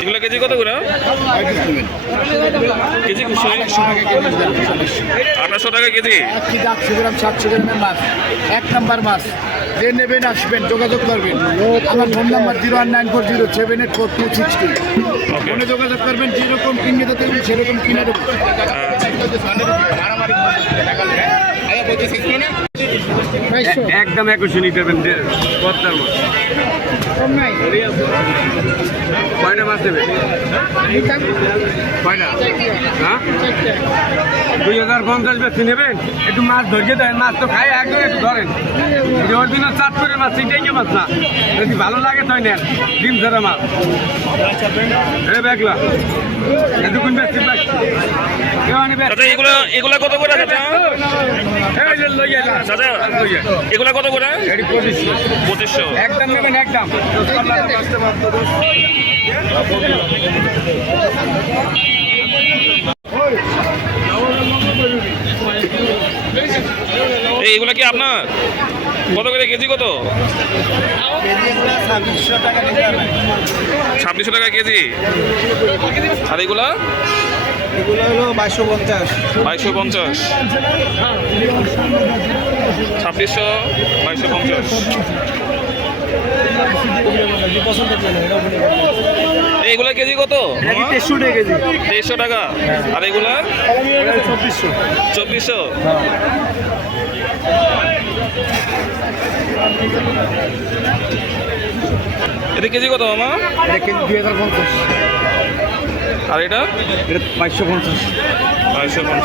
এগুলো কেজি কত করে? কেজি 1800 টাকা কেজি। 100 গ্রাম 700 গ্রামের মাছ, 1 নাম্বার মাছ। যে নেবেন আসবেন, যোগাযোগ করবেন। আমার ফোন নাম্বার 01940784260। ফোনে যোগাযোগ করবেন, যেরকম কিনে দিতে সেরকম কিনে দেবো। একদম 2100 নিতে পারবেন। পদ্মার মাছ কয়টা মাছ দেবে? কয়টা? হ্যাঁ 2050 বেশি নেবেন। একটু মাছ ধরিয়ে দেন, মাছ তো খাই একদম একটু ধরেন। অরিজিনাল চাট করে মাছ, চিটাইকে মাছ না। যদি ভালো লাগে তাই নেন, ডিম ছাড়া মাছ। ব্যাগলা এতক্ষণ বেশি এগুলা কত করে? এগুলা কত করে? 2500। একদম নেবেন, একদম। এইগুলা কি আপনার? কত করে কেজি? কত? 2600 টাকা কেজি। আর এগুলা? এগুলো হলো 2250। 2250। 2600, 2250। এইগুলা কেজি কত? 1300 টাকা কেজি। 1300 টাকা। আর এগুলা? 2400। 2400। এটা কেজি কত মামা? এটা কেজি 2050। আর এটা? এটা 2250। 2250।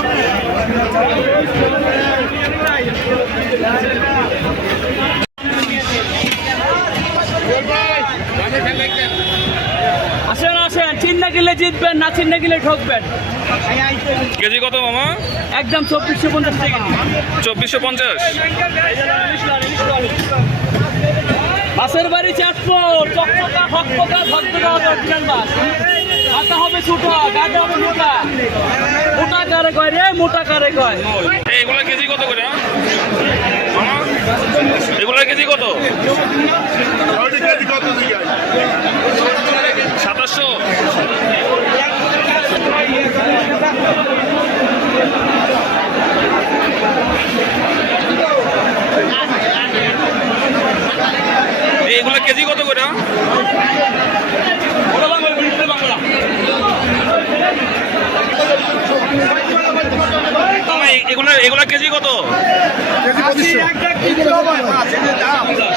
আসেন আসেন, চিন্তা গেলে জিতবেন, না চিন্তা গেলে ঠকবেন। কেজি কত মামা? একদম 2450 টাকা। 2450। মাছের বাড়ি চাঁদপুর, চকচকা হকপকা ভক্তকা অরিজিনাল মাছ। আটা হবে ছোট, গাটা হবে মোটা। মোটা কারে কয় রে, মোটা কারে কয়। এগুলা কেজি কত করে মামা? এগুলা কেজি কত? 2700। এগুলা কেজি কত করে? এগুলা কেজি কত? কেজি 2500।